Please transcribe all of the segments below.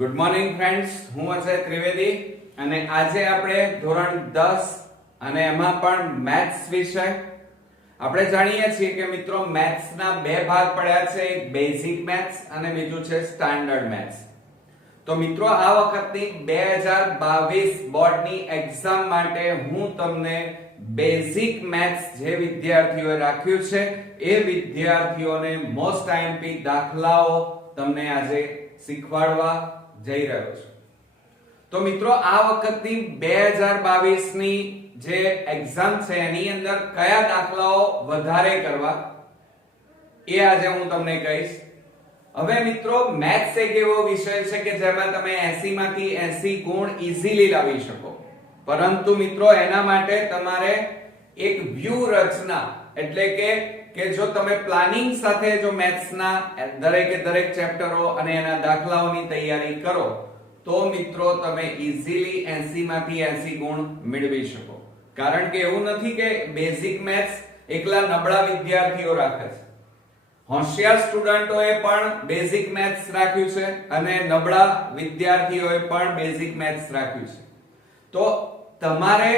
Good morning friends, હું અજય ત્રિવેદી અને આજે આપણે ધોરણ 10 અને એમાં પણ મેથ્સ વિષય આપણે જાણીએ છીએ કે મિત્રો મેથ્સના બે ભાગ પડ્યા છે, એક બેઝિક મેથ્સ અને બીજું છે સ્ટાન્ડર્ડ મેથ્સ. તો મિત્રો આ વખતની 2022 બોર્ડની એક્ઝામ માટે હું તમને બેઝિક મેથ્સ જે વિદ્યાર્થીઓએ રાખ્યું છે એ વિદ્યાર્થીઓને મોસ્ટ આઈએમપી દાખલાઓ તમને આજે શીખવાડવા જઈ રહ્યો છું. તો મિત્રો આ વખતની 2022 ની જે એક્ઝામ છે એની અંદર કયા દાખલાઓ વધારે કરવા એ આજે હું તમને કહીશ. હવે મિત્રો મેથ્સ એક એવો વિષય છે કે જેમાં તમે 80 માંથી 80 ગુણ ઈઝીલી લાવી શકો, પરંતુ મિત્રો એના માટે તમારે એક વ્યૂહરચના એટલે કે જો તમે પ્લાનિંગ સાથે જો મેથ્સના દરેકે દરેક ચેપ્ટરો અને એના દાખલાઓની તૈયારી કરો તો મિત્રો તમે ઈઝીલી 80 માંથી 80 ગુણ મેળવી શકો. કારણ કે એવું નથી કે બેઝિક મેથ્સ એકલા નબળા વિદ્યાર્થીઓ રાખે છે. હોશિયાર સ્ટુડન્ટોએ પણ બેઝિક મેથ્સ રાખ્યું છે અને નબળા વિદ્યાર્થીઓએ પણ બેઝિક મેથ્સ રાખ્યું છે. તો તમારે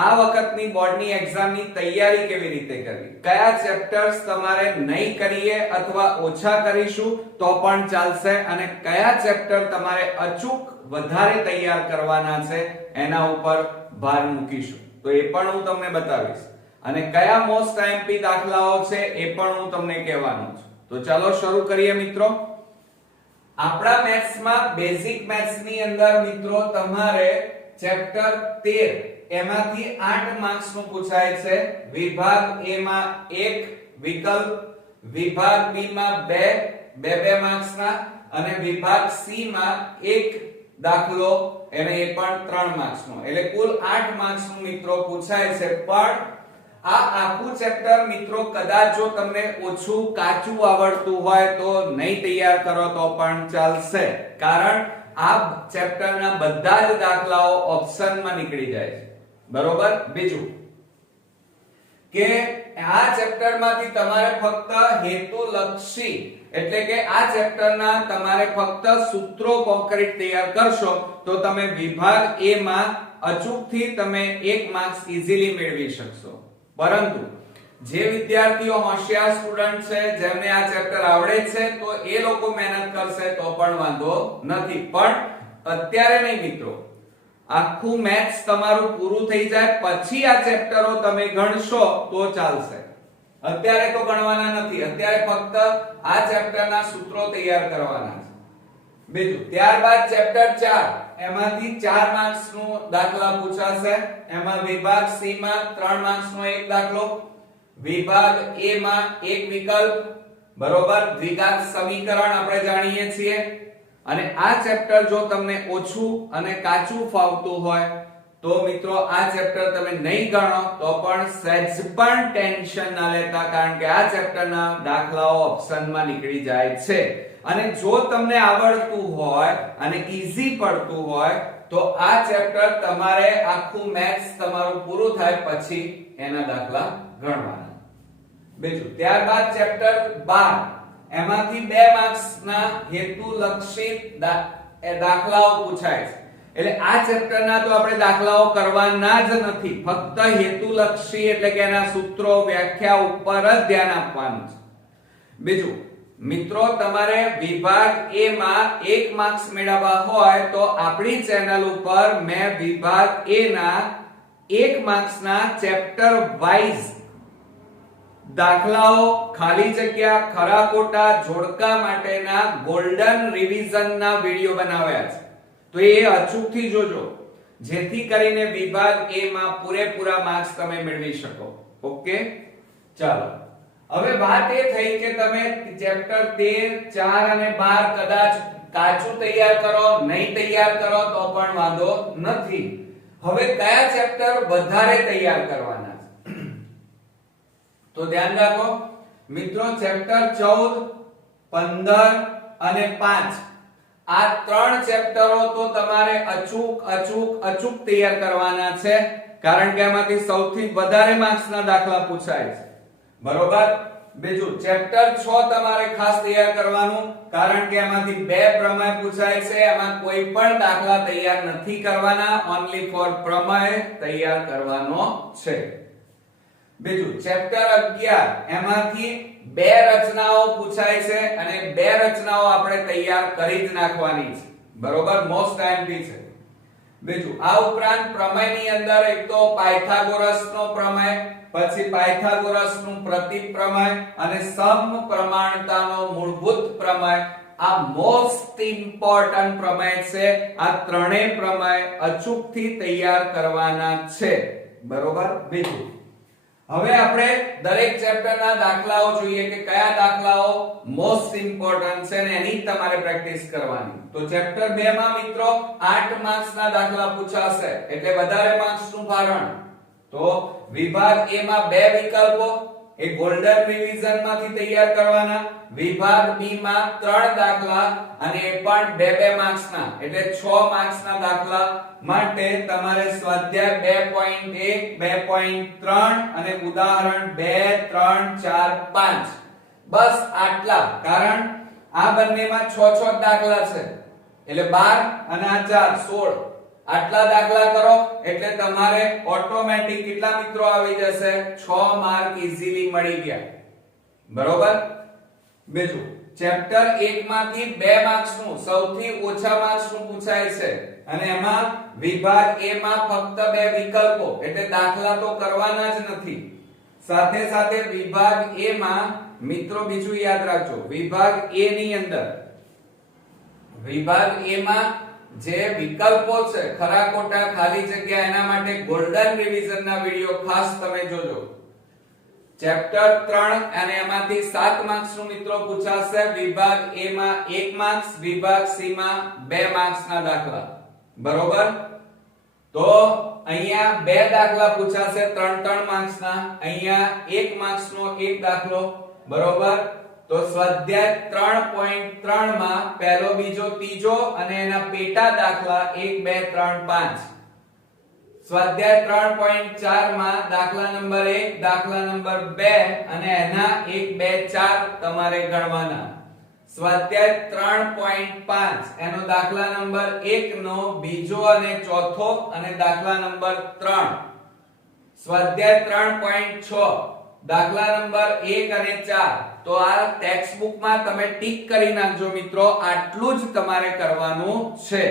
આ વખતની બોર્ડની એક્ઝામની તૈયારી કેવી રીતે કરવી, કયા ચેપ્ટર્સ તમારે નહીં કરીએ અથવા ઓછા કરીશું તો પણ ચાલશે અને કયા ચેપ્ટર તમારે અચૂક વધારે તૈયાર કરવાના છે એના ઉપર ભાર મૂકીશું તો એ પણ હું તમને બતાવીશ અને કયા મોસ્ટ આઈએમપી દાખલાઓ છે એ પણ હું તમને કહેવાનો છું. તો ચાલો શરૂ કરીએ મિત્રો. આપણા મેથ્સમાં બેઝિક મેથ્સની અંદર મિત્રો તમારે ચેપ્ટર 13 એમાંથી 8 માર્ક્સ નું પૂછાય છે. વિભાગ A માં 1 વિકલ્પ, વિભાગ B માં 2 માર્ક્સ ના અને વિભાગ C માં 1 દાખલો અને એ પણ 3 માર્ક્સ નો, એટલે કુલ 8 માર્ક્સ નું મિત્રો પૂછાય છે. પણ આ આખું ચેપ્ટર મિત્રો કદાચ જો તમને ઓછું કાચું આવડતું હોય તો નહીં તૈયાર કરો તો પણ ચાલશે, કારણ આ ચેપ્ટરના બધા જ દાખલાઓ ઓપ્શનમાં નીકળી જાય છે. બરોબર. બીજું કે આ ચેપ્ટરમાંથી તમારે ફક્ત હેતુલક્ષી એટલે કે આ ચેપ્ટરના તમારે ફક્ત સૂત્રો કોન્ક્રીટ તૈયાર કરશો તો તમે વિભાગ A માં અચૂકથી તમે 1 માર્ક્સ ઈઝીલી મેળવી શકશો. પરંતુ જે વિદ્યાર્થીઓ હોશિયાર સ્ટુડન્ટ છે, જેમને આ ચેપ્ટર આવડે છે, તો એ લોકો મહેનત કરશે તો પણ વાંધો નથી. પણ અત્યારે નહીં મિત્રો, આખું મેથ્સ તમારું પૂરું થઈ જાય પછી આ ચેપ્ટરો તમે ગણશો તો ચાલશે. અત્યારે તો ગણવાના નથી, અત્યારે ફક્ત આ ચેપ્ટરના સૂત્રો તૈયાર કરવાના છે. બીજું, ત્યારબાદ ચેપ્ટર 4 એમાંથી 4 માર્ક્સ નું દાખલા પૂછાશે. એમાં વિભાગ C માં 3 માર્ક્સ નો એક દાખલો, વિભાગ A માં એક વિકલ્પ, બરોબર, દ્વિઘાત સમીકરણ આપણે જાણીએ છીએ. અને આ ચેપ્ટર જો તમને ઓછું અને કાચું ફાવતું હોય તો મિત્રો આ ચેપ્ટર તમે નહીં ગણો તો પણ સહેજ પણ ટેન્શન ના લેતા, કારણ કે આ ચેપ્ટરના દાખલાઓ ઓપ્શનમાં નીકળી જાય છે. અને જો તમને આવડતું હોય અને ઈઝી પડતું હોય તો આ ચેપ્ટર તમારે આખું મેથ્સ તમારું પૂરું થાય પછી એના દાખલા ગણવાના. બીજું, ત્યારબાદ ચેપ્ટર 12 એમાંથી 2 માર્ક્સ ના હેતુલક્ષી દાખલાઓ પૂછાય છે. એટલે આ ચેપ્ટરના તો આપણે દાખલાઓ કરવાના જ નથી, ફક્ત હેતુલક્ષી એટલે કે એના સૂત્રો વ્યાખ્યા ઉપર જ ધ્યાન આપવાનું છે. બીજું મિત્રો, તમારે વિભાગ A માં 1 માર્ક્સ મેળવવા હોય તો આપણી ચેનલ ઉપર મેં વિભાગ A ના 1 માર્ક્સ ના ચેપ્ટર વાઇઝ દાખલાઓ, ખાલી જગ્યા, ખરા ખોટા, જોડકા માટેના ગોલ્ડન રિવિઝનના વિડિયો બનાવ્યા છે. તો એ અચૂકથી જોજો જેથી કરીને વિભાગ A માં પૂરેપૂરા માર્ક્સ તમે મેળવી શકો. ઓકે, ચાલો. હવે વાત એ થઈ કે તમે ચેપ્ટર 13, 4 અને 12 કદાચ કાચું તૈયાર કરો, નહીં તૈયાર કરો તો પણ વાંધો નથી. હવે કયા ચેપ્ટર વધારે તૈયાર કરવાના તો ધ્યાન રાખો મિત્રો, ચેપ્ટર 14, 15 અને 5 આ 3 ચેપ્ટરો તો તમારે અચૂક તૈયાર કરવાના છે, કારણ કે એમાંથી સૌથી વધારે માર્ક્સના દાખલા પૂછાય છે. બરોબર. બીજું ચેપ્ટર 6 તમારે ખાસ તૈયાર કરવાનું, કારણ કે એમાંથી બે પ્રમેય પૂછાય છે, એમાં કોઈ પણ દાખલા તૈયાર નથી કરવાના, ઓન્લી ફોર પ્રમેય તૈયાર કરવાનો છે. બીજું ચેપ્ટર 11 એમાંથી બે રચનાઓ પૂછાય છે અને બે રચનાઓ આપણે તૈયાર કરી જ નાખવાની છે, બરોબર, મોસ્ટ આઈએમપી છે. બીજું આ ઉપરાંત પ્રમેયની અંદર એક તો પાયથાગોરસનો પ્રમેય, પછી પાયથાગોરસનું પ્રતિપ્રમેય અને સમપ્રમાણતાનો મૂળભૂત પ્રમેય, આ મોસ્ટ ઇમ્પોર્ટન્ટ પ્રમેય છે. આ ત્રણેય પ્રમેય અચૂકથી તૈયાર કરવાના છે, બરોબર. બીજું હવે આપણે દરેક ચેપ્ટરના દાખલાઓ જોઈએ કે કયા દાખલાઓ મોસ્ટ ઇમ્પોર્ટન્ટ છે અને એની તમારે પ્રેક્ટિસ કરવાની. તો ચેપ્ટર 2 માં મિત્રો 8 માર્ક્સના દાખલા પૂછાશે, એટલે વધારે માર્ક્સનું ભારણ. તો વિભાગ A માં બે વિકલ્પો, એ ગોલ્ડન રિવિઝન માંથી તૈયાર કરવાના. વિભાગ B માં 3 દાખલા અને એ પણ 2 માર્ક્સના, એટલે 6 માર્ક્સના દાખલા માટે તમારે સ્વાધ્યાય 2.1, 2.3 અને ઉદાહરણ 2, 3, 4, 5 બસ આટલા. કારણ આ બંનેમાં 6 દાખલા છે, એટલે 12 અને આ 4 16 આટલા દાખલા કરો એટલે તમારે ઓટોમેટિક કેટલા મિત્રો આવી જશે? 6 માર્ક ઈઝીલી મળી ગયા, બરોબર. બીજું ચેપ્ટર 1 માંથી 2 માર્ક્સનું સૌથી ઓછા માર્ક્સનું પૂછાય છે અને એમાં વિભાગ A માં ફક્ત બે વિકલ્પો, એટલે દાખલા તો કરવાના જ નથી. સાથે સાથે વિભાગ A માં મિત્રો બીજું યાદ રાખજો, વિભાગ A ની અંદર વિભાગ A માં જે વિકલ્પો છે, ખરા ખોટા ખાલી જગ્યા, એના માટે ગોલ્ડન રિવિઝન ના વિડિયો ખાસ તમે જોજો. ચેપ્ટર 3 અને એમાંથી 7 માર્ક્સ નું મિત્રો પૂછાશે. વિભાગ A માં 1 માર્ક્સ, વિભાગ C માં 2 માર્ક્સ ના દાખલા, બરોબર. તો અહીંયા બે દાખલા પૂછાશે 3 માર્ક્સ ના, અહીંયા 1 માર્ક્સ નો એક દાખલો, બરોબર. તો સ્વાધ્યાય 3.3 માં પહેલો, બીજો, ત્રીજો અને એના પેટા દાખલા 1, 2, 3, 5. સ્વાધ્યાય 3.4 માં દાખલા નંબર 1, દાખલા નંબર 2 અને એના 1, 2, 4 તમારે ગણવાના. સ્વાધ્યાય 3.5 એનો દાખલા નંબર 1 નો બીજો અને ચોથો અને દાખલા નંબર 3. સ્વાધ્યાય 3.6 દાખલા નંબર 1 અને 4. તો આ ટેક્સ્ટ બુક માં તમે ટીક કરી નાખજો મિત્રો, આટલું જ તમારે કરવાનું છે.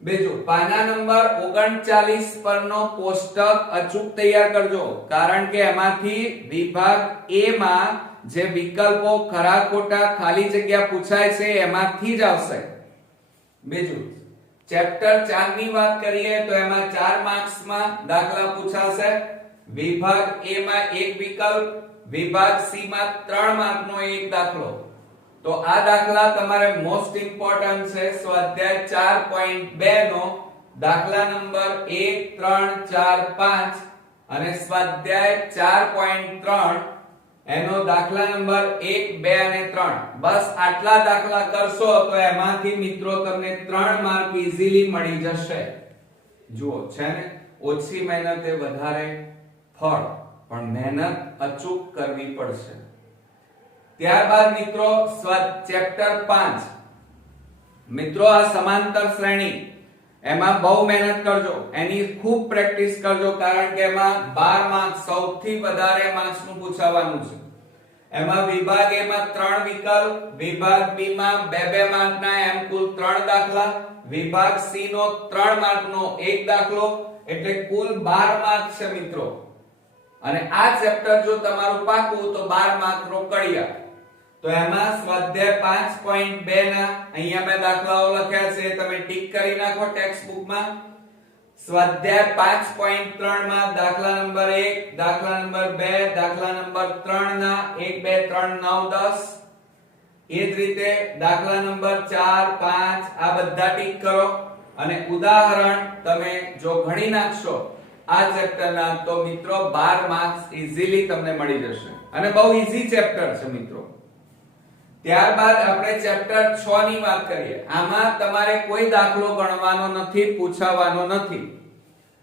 બીજું પાના નંબર 39 પરનો કોષ્ટક અચૂક તૈયાર કરજો, કારણ કે એમાંથી વિભાગ A માં જે વિકલ્પો, ખરા ખોટા, ખાલી જગ્યા પૂછાય છે એમાંથી જ આવશે. બીજું ચેપ્ટર 4 ની વાત કરીએ તો એમાં 4 માર્ક્સમાં દાખલા પૂછાશે. વિભાગ A માં એક વિકલ્પ, વિભાગ C માં 3 માર્કનો એક દાખલો. તો આ દાખલા તમારે મોસ્ટ ઇમ્પોર્ટન્ટ છે. સ્વાધ્યાય 4.2 નો દાખલા નંબર 1, 3, 4, 5 અને સ્વાધ્યાય 4.3 એનો દાખલા નંબર 1, 2 અને 3. બસ આટલા દાખલા કરશો તો એમાંથી મિત્રો તમને 3 માર્ક ઈઝીલી મળી જશે. જુઓ છે ને, ઓછી મહેનતે વધારે ફળ, પણ મહેનત અચૂક કરવી પડશે. ત્યારબાદ મિત્રો ચેપ્ટર 5 મિત્રો આ સમાંતર શ્રેણી, એમાં બહુ મહેનત કરજો, એની ખૂબ પ્રેક્ટિસ કરજો, કારણ કે એમાં 12 માર્ક્સ સૌથી વધારે માર્ક્સનું પૂછાવાનું છે. એમાં વિભાગ A માં 3 વિકલ્પ, વિભાગ B માં 2 માર્કના એમ કુલ 3 દાખલા, વિભાગ C નો 3 માર્કનો એક દાખલો, એટલે કુલ 12 માર્ક છે મિત્રો. અને આ ચેપ્ટર જો તમારું પાકું તો 12 માર્ક રોકડિયા. તો એમાં સ્વાધ્યાય 5.2 ના અહીંયા મેં દાખલાઓ લખ્યા છે, તમે ટીક કરી નાખો ટેક્સ્ટ બુકમાં. સ્વાધ્યાય 5.3 માં દાખલા નંબર 1, દાખલા નંબર 2, દાખલા નંબર 3 ના 1, 2, 3, 9, 10. એ જ રીતે દાખલા નંબર 4, 5 આ બધા ટીક કરો અને ઉદાહરણ તમે જો ગણી નાખશો આ ચેપ્ટરના, તો મિત્રો 12 માર્ક્સ ઈઝીલી તમને મળી જશે અને બહુ ઈઝી ચેપ્ટર છે મિત્રો. ત્યારબાદ આપણે ચેપ્ટર 6 ની વાત કરીએ. આમાં તમારે કોઈ દાખલો ગણવાનો નથી, પૂછાવાનો નથી.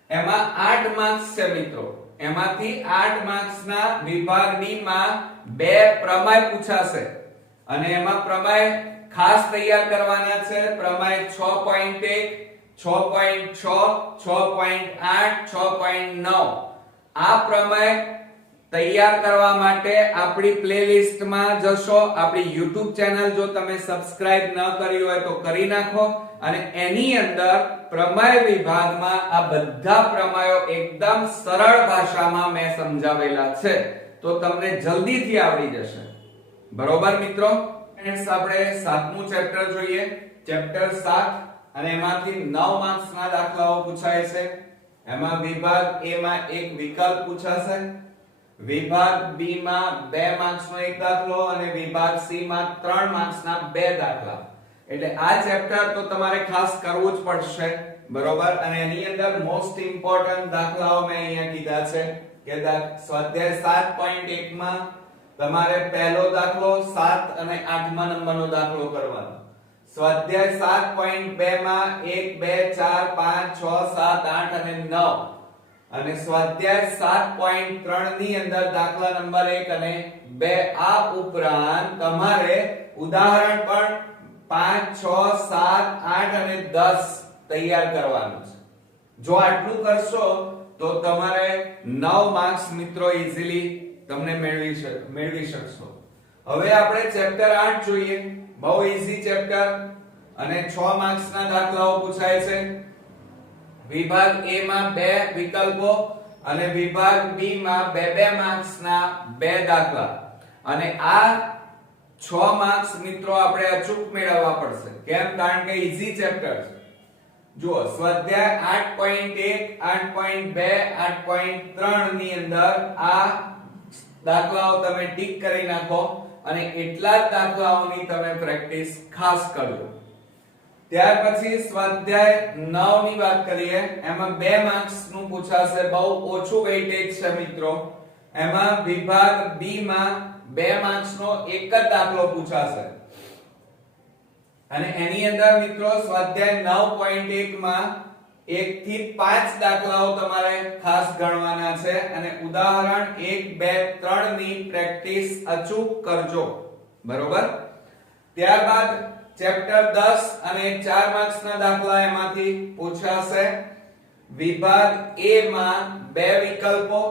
એમાં 8 માર્ક્સ છે મિત્રો. એમાંથી 8 માર્ક્સના વિભાગ ડી માં બે પ્રમેય પૂછાશે અને એમાં પ્રમેય ખાસ તૈયાર કરવાના છે. પ્રમેય 6.1 6.6 6.8 6.9 આ પ્રમેય તૈયાર કરવા માટે આપણી પ્લેલિસ્ટમાં જશો. આપણી YouTube ચેનલ જો તમે સબસ્ક્રાઇબ ન કરી હોય તો કરી નાખો અને એની અંદર પ્રમેય વિભાગમાં આ બધા પ્રમેયો એકદમ સરળ ભાષામાં મેં સમજાવેલા છે, તો તમને જલ્દીથી આવડી જશે. બરોબર મિત્રો, ફ્રેન્ડ્સ આપણે 7મું ચેપ્ટર જોઈએ, ચેપ્ટર 7 અને એમાંથી 9 માર્ક્સના દાખલાઓ પૂછાય છે. એમાં વિભાગ A માં એક વિકલ્પ પૂછાશે, વિભાગ B માં 2 માર્ક્સનો એક દાખલો અને વિભાગ C માં 3 માર્ક્સના 2 દાખલા. એટલે આ ચેપ્ટર તો તમારે ખાસ કરવું જ પડશે. બરોબર, અને એની અંદર મોસ્ટ ઇમ્પોર્ટન્ટ દાખલાઓ મેં અહીંયા કીધા છે કે સ્વાધ્યાય 7.1 માં તમારે પહેલો દાખલો 7 અને 8મા નંબરનો દાખલો કરવાનો. સ્વાધ્યાય 7.2 માં 1 2 4 5 6 7 8 અને 9 અને સ્વાધ્યાય 7.3 ની અંદર દાખલા નંબર 1 અને 2. આ ઉપરાંત તમારે ઉદાહરણ પણ 5 6 7 8 અને 10 તૈયાર કરવાનું છે. જો આટલું કરશો તો તમારે 9 માર્ક્સ મિત્રો ઈઝીલી તમને મેળવી શકશો. હવે આપણે ચેપ્ટર 8 જોઈએ. બહુ ઈઝી ચેપ્ટર અને 6 માર્ક્સના દાખલાઓ પૂછાય છે. વિભાગ A માં 2 વિકલ્પો અને વિભાગ B માં 2 માર્ક્સના 2 દાખલા. અને આ 6 માર્ક્સ મિત્રો આપણે અચૂક મેળવવા પડશે. કેમ? કારણ કે ઈઝી ચેપ્ટર છે. જુઓ, સ્વાધ્યાય 8.1 8.2 8.3 ની અંદર આ દાખલાઓ તમે ટીક કરી નાખો અને એટલા જ દાખલાઓની તમે પ્રેક્ટિસ ખાસ કરજો. ત્યાર પછી સ્વાધ્યાય 9 ની વાત કરીએ. એમાં 2 માર્ક્સ નું પૂછાશે, બહુ ઓછું વેઇટેજ છે મિત્રો. એમાં વિભાગ B માં 2 માર્ક્સ નો એક જ દાખલો પૂછાશે અને એની અંદર મિત્રો સ્વાધ્યાય 9.1 માં 1 થી 5 દાખલાઓ તમારે ખાસ ગણવાના છે અને ઉદાહરણ 1 2 3 ની પ્રેક્ટિસ અચૂક કરજો. બરોબર, ત્યારબાદ ચેપ્ટર 10 અને 4 માર્ક્સના દાખલા એમાંથી પૂછાશે. વિભાગ A માં 2 વિકલ્પો,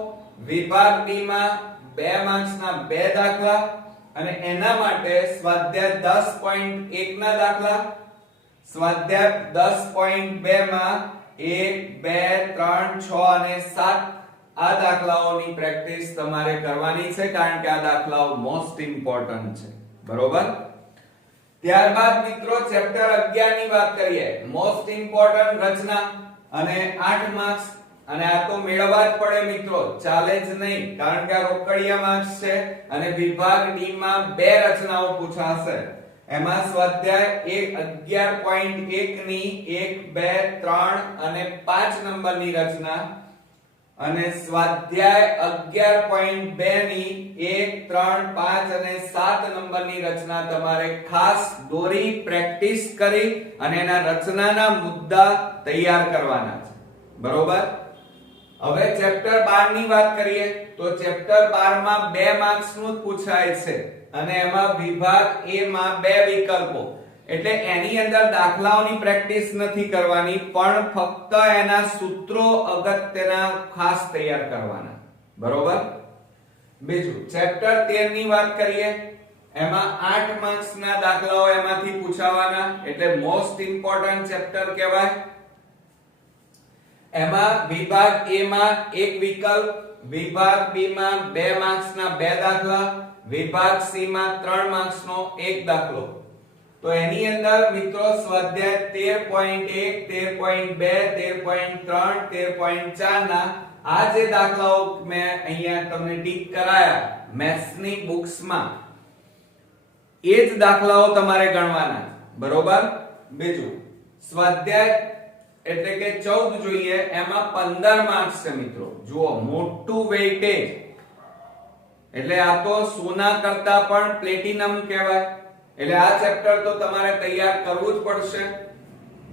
વિભાગ B માં 2 માર્ક્સના 2 દાખલા અને એના માટે સ્વાધ્યાય 10.1 ના દાખલા, સ્વાધ્યાય 10.2 માં 1 2 3 6 અને 7 આ દાખલાઓની પ્રેક્ટિસ તમારે કરવાની છે, કારણ કે આ દાખલાઓ મોસ્ટ ઇમ્પોર્ટન્ટ છે. બરોબર, ત્યારબાદ મિત્રો ચેપ્ટર 11 ની વાત કરીએ. મોસ્ટ ઇમ્પોર્ટન્ટ રચના અને 8 માર્ક્સ. અને આ તો મેળવવા જ પડે મિત્રો, ચાલે જ નહીં, કારણ કે આ રોકડિયા માર્ક્સ છે અને વિભાગ D માં 2 રચનાઓ પૂછાશે. એમાં સ્વાધ્યાય 11.1 ની 1 2 3 અને 5 નંબરની રચના અને સ્વાધ્યાય 11.2 ની 1 3 5 અને 7 નંબરની રચના તમારે ખાસ દોરી પ્રેક્ટિસ કરી અને એના રચનાના મુદ્દા તૈયાર કરવાના છે. બરોબર, હવે ચેપ્ટર 12 ની વાત કરીએ તો ચેપ્ટર 12 માં 2 માર્ક્સ નું પૂછાય છે અને એમાં વિભાગ A માં 2 વિકલ્પો. એટલે એની અંદર દાખલાઓની પ્રેક્ટિસ નથી કરવાની, પણ ફક્ત એના સૂત્રો અગત્યના ખાસ તૈયાર કરવાના. બરોબર, બીજું ચેપ્ટર 13 ની વાત કરીએ. એમાં 8 માર્ક્સના દાખલાઓ એમાંથી પૂછાવાના, એટલે મોસ્ટ ઇમ્પોર્ટન્ટ ચેપ્ટર કહેવાય. એમાં વિભાગ A માં 1 વિકલ્પ, વિભાગ B માં 2 માર્ક્સના 2 દાખલા, વિભાગ C માં 3 માર્ક્સનો 1 દાખલો. તો એની અંદર મિત્રો સ્વાધ્યાય 13.1 13.2 13.3 13.4 ના આ જે દાખલાઓ મેં અહીંયા તમને ટીક કરાયા મેથ્સની બુક્સમાં, એ જ દાખલાઓ તમારે ગણવાના. બરોબર, બીજું સ્વાધ્યાય એટલે કે 14 જોઈએ. એમાં 15 માર્ક્સ છે મિત્રો. જુઓ, મોટું વેઇટેજ, એટલે આ તો સોના કરતા પણ પ્લેટિનમ કહેવાય. એટલે આ ચેપ્ટર તો તમારે તૈયાર કરવું જ પડશે.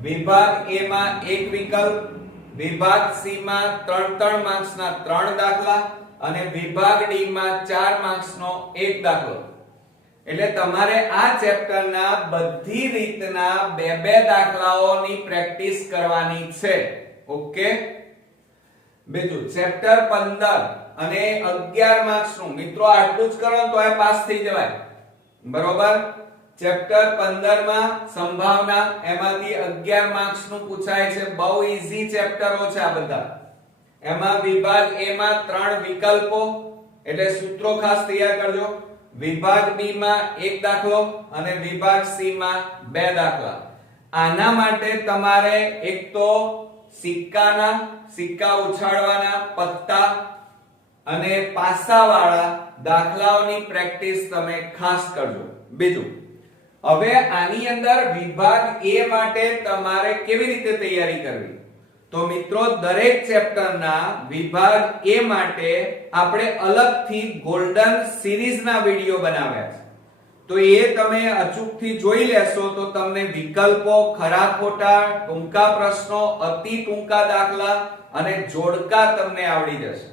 વિભાગ A માં 1 વિકલ્પ, વિભાગ સી માં 3 માર્ક્સના 3 દાખલા અને વિભાગ ડી માં 4 માર્ક્સનો 1 દાખલો. એટલે તમારે આ ચેપ્ટરના બધી રીતના બે દાખલાઓની પ્રેક્ટિસ કરવાની છે. ઓકે. બીજું ચેપ્ટર 15 અને 11 માર્ક્સનું મિત્રો આટલું જ કરો તો એ પાસ થઈ જવાય. બરોબર. ચેપ્ટર 15 માં સંભાવના એમાંથી 11 માર્ક્સનું પૂછાય છે. બહુ ઈઝી ચેપ્ટરો છે આ બધા. એમાં વિભાગ એ માં 3 વિકલ્પો એટલે સૂત્રો ખાસ તૈયાર કરજો. વિભાગ બી માં 1 દાખલો અને વિભાગ સી માં 2 દાખલા. આના માટે તમારે એક તો સિક્કા ઉછાળવાના પત્તા અને પાસાવાળા દાખલાઓની પ્રેક્ટિસ તમે ખાસ કરજો. બીજું હવે આની અંદર વિભાગ એ માટે તમારે કેવી રીતે તૈયારી કરવી? તો મિત્રો દરેક ચેપ્ટરના વિભાગ એ માટે આપણે અલગથી ગોલ્ડન સિરીઝના વિડિયો બનાવ્યા છે. તો એ તમે અચૂકથી જોઈ લેશો તો તમને વિકલ્પો, ખરા ખોટા, ટૂંકા પ્રશ્નો, અતિ ટૂંકા દાખલા અને જોડકા તમને આવડી જશે.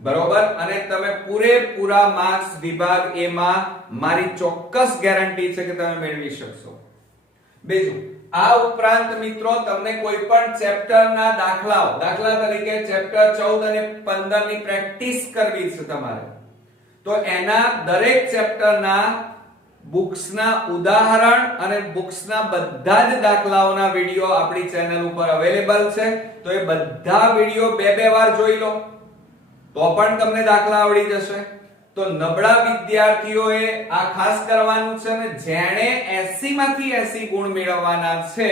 બરોબર. અને તમે પૂરેપૂરા માર્ક્સ વિભાગ એ માં મારી ચોક્કસ ગેરંટી છે કે તમે મેળવી શકશો. બીજું આ ઉપરાંત મિત્રો તમને કોઈ પણ ચેપ્ટરના દાખલાઓ, દાખલા તરીકે ચેપ્ટર 14 અને 15 ની પ્રેક્ટિસ કરવી છે તમારે, તો એના દરેક ચેપ્ટરના બુક્સના ઉદાહરણ અને બુક્સના બધા જ દાખલાઓના વિડિયો આપણી ચેનલ ઉપર અવેલેબલ છે. તો એ બધા વિડિયો બે વાર જોઈ લો તો પણ તમને દાખલા આવડી જશે. તો નબળા વિદ્યાર્થીઓએ આ ખાસ કરવાનું છે અને જેણે 80 માંથી 80 ગુણ મેળવવાના છે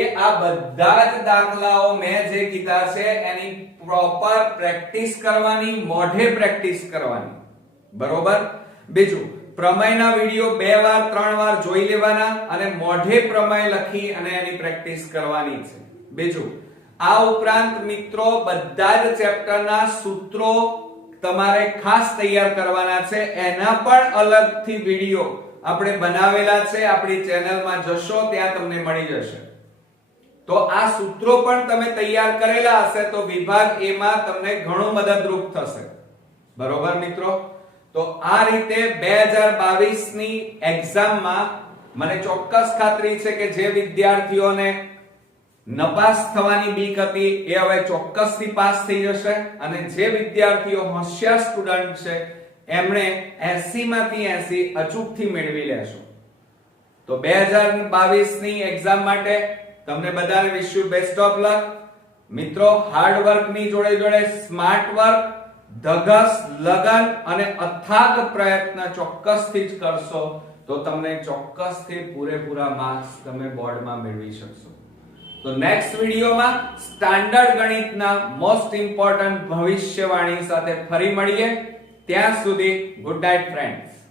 એ આ બધા જ દાખલાઓ મેં જે કીધા છે એની પ્રોપર પ્રેક્ટિસ કરવાની, મોઢે પ્રેક્ટિસ કરવાની. બરોબર. બીજું પ્રમેયના વિડિયો 2 વાર 3 વાર જોઈ લેવાના અને મોઢે પ્રમેય લખી અને એની પ્રેક્ટિસ કરવાની છે. બીજું આ ઉપરાંત મિત્રો બધા જ ચેપ્ટરના સૂત્રો તમારે ખાસ તૈયાર કરવાના છે. એના પણ અલગથી વિડિયો આપણે બનાવેલા છે. આપણી ચેનલમાં જશો ત્યાં તમને મળી જશે. તો આ સૂત્રો પણ તમે તૈયાર કરેલા હશે તો વિભાગ એ માં તમને ઘણું મદદરૂપ થશે. બરોબર મિત્રો. તો આ રીતે 2022 ની એક્ઝામમાં મને ચોક્કસ ખાતરી છે કે જે વિદ્યાર્થીઓને નપાસ થવાની બીક હતી એ હવે ચોક્કસથી પાસ થઈ જશે અને જે વિદ્યાર્થીઓ હોશિયાર સ્ટુડન્ટ છે એમણે 80 માંથી 80 અચૂકથી મેળવી લેશો. તો 2022 ની એક્ઝામ માટે તમને બધાને wish you best of luck. મિત્રો હાર્ડ વર્ક ની જોડે જોડે સ્માર્ટ વર્ક, ધગસ, લગન અને અથાગ પ્રયત્ન ચોક્કસથી જ કરશો તો તમને ચોક્કસથી પૂરેપૂરા માર્ક્સ તમે બોર્ડમાં મેળવી શકશો. તો નેક્સ્ટ વિડિયોમાં સ્ટાન્ડર્ડ ગણિતના મોસ્ટ ઇમ્પોર્ટન્ટ ભવિષ્યવાણી સાથે ફરી મળીએ. ત્યાં સુધી ગુડ નાઇટ ફ્રેન્ડ્સ.